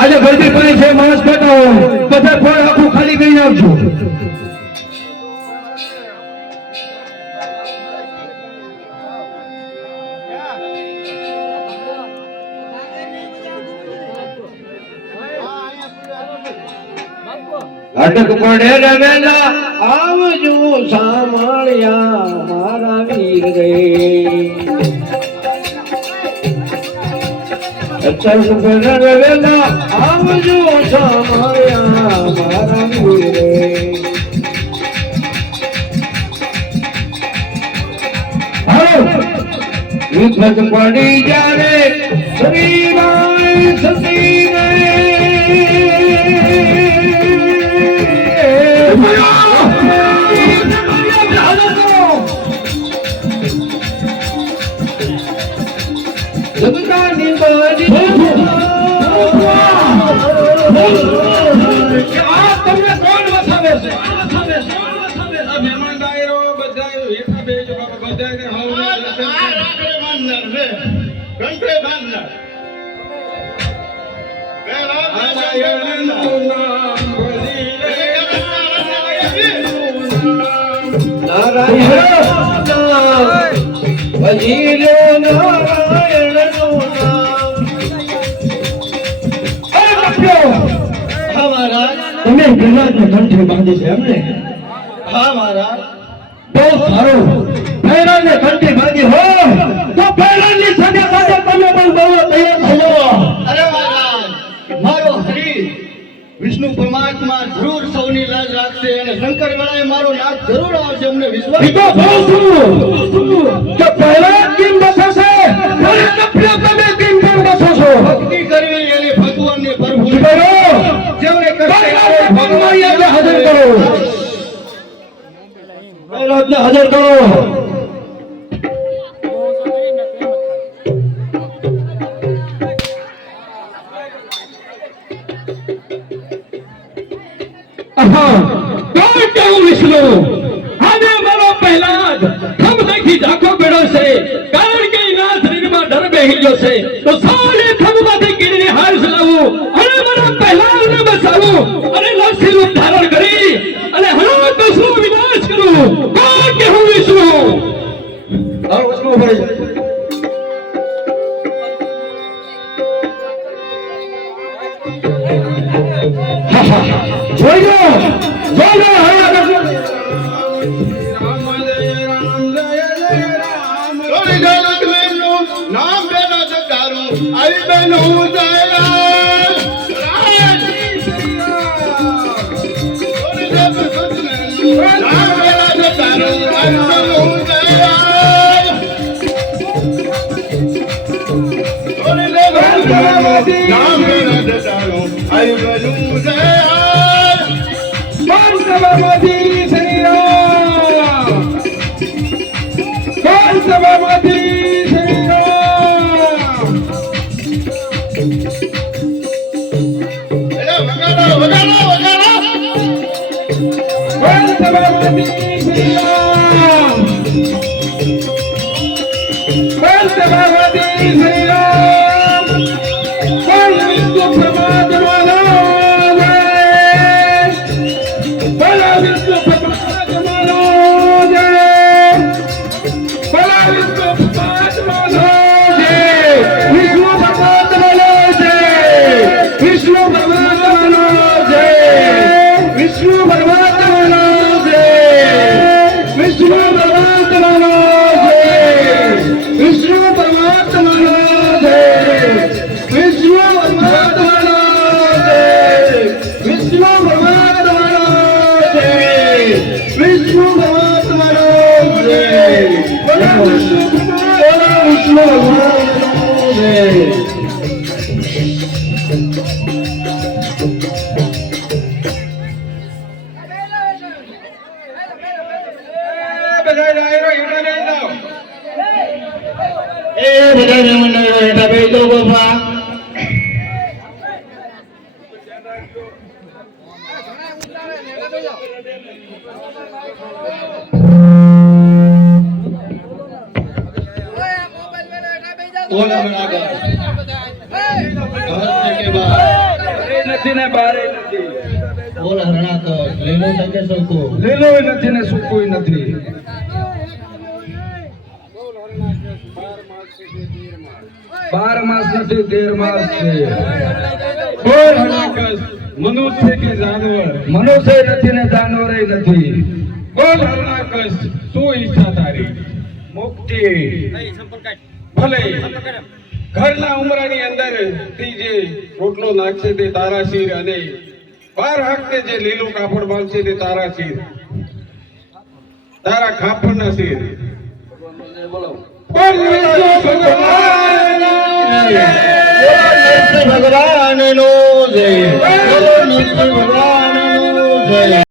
આજે ગરબી પડી છે, માણસ બેઠા હોય બધા ફળ આખું ખાલી કરી નાખજો. અટક પડે રે વેલા આવજો સાંભળ્યા મારા વીર રે. અટક પડે રે વેલા આવજો સાંભળ્યા મારા વીર રે. વિખત પડી જ્યારે શ્રીમાય સતી જગતાની બાજી આ તમને કોણ વસાવે છે? મહેમાન ડાયરો બધાય હેઠા બેજો બાબા બધાને હાવને ઘંટે બાંધનાર નારાયણનું નામ ભજીલો નારાયણનું નામ. હા મહારાજ, તમે ગિરનારને કંઠે બાંધી છે એમને? હા મહારાજ, બહુ સારું. ભૈરવને કંઠે બાંધી હોય તો ભૈરવની સાથે સાથે તમે પણ બહુ તૈયાર થજો. અરે મહારાજ, મારો હરી વિષ્ણુ પરમાત્મા જરૂર સૌની લાજ રાખશે અને શંકર વેળાએ મારો નાથ જરૂર આવશે. અમને વિશ્વાસ તો બહુ સુનું કે પહેલા કેમ બસાશે અને કપ્યો તમે કેમ બસો છો? ભક્તિ કરવી અને ભગવાનને પ્રભુ કરો જેમને કરશે ભગવાનને હાજર કરો. પહેલાને હાજર કરો. વિષ્ણુ આજે મારો પહેલાદ ખમથી ઝાંખો બેડો છે, કારણ કે એના શરીરમાં ડર બેહી ગયો છે. તો સારી ખમમાંથી ગીરીને હાર લાવું અને મારા પહેલાદને બચાવું અને લક્ષીનું ધારણ કરી અને હળવદ દસનો વિનાશ કરું. કોણ કે હું વિષ્ણુ? વિષ્ણુ ભાઈ જોઈ લો નામ બેના જગારું આવી બેન હું बोला નથી ને બારે નથી. બોલ હરણાકર લીલો છે કે સૂકો? લીલોય નથી ને સૂકુંય નથી. 12 માસ નથી 13 માસ છે. બોલ હરણાકશ મનુષ્ય કે જાનવર? મનુષ્ય નથી ને જાનવરે નથી. બોલ હરણાકશ શું ઈચ્છા તારી? મુક્તિ. ભલે ઘરના ઉમરાની અંદર તે જે રોટલો નાખશે તે તારા શીર અને 12 હાકને જે લીલું કાપડ બાંધશે તે તારા શીર, તારા ખાપરના શીર. બોલ નરસિંહ ભગવાન ભગવાનનો જય. બોલો નરસિંહ ભગવાનનો જય.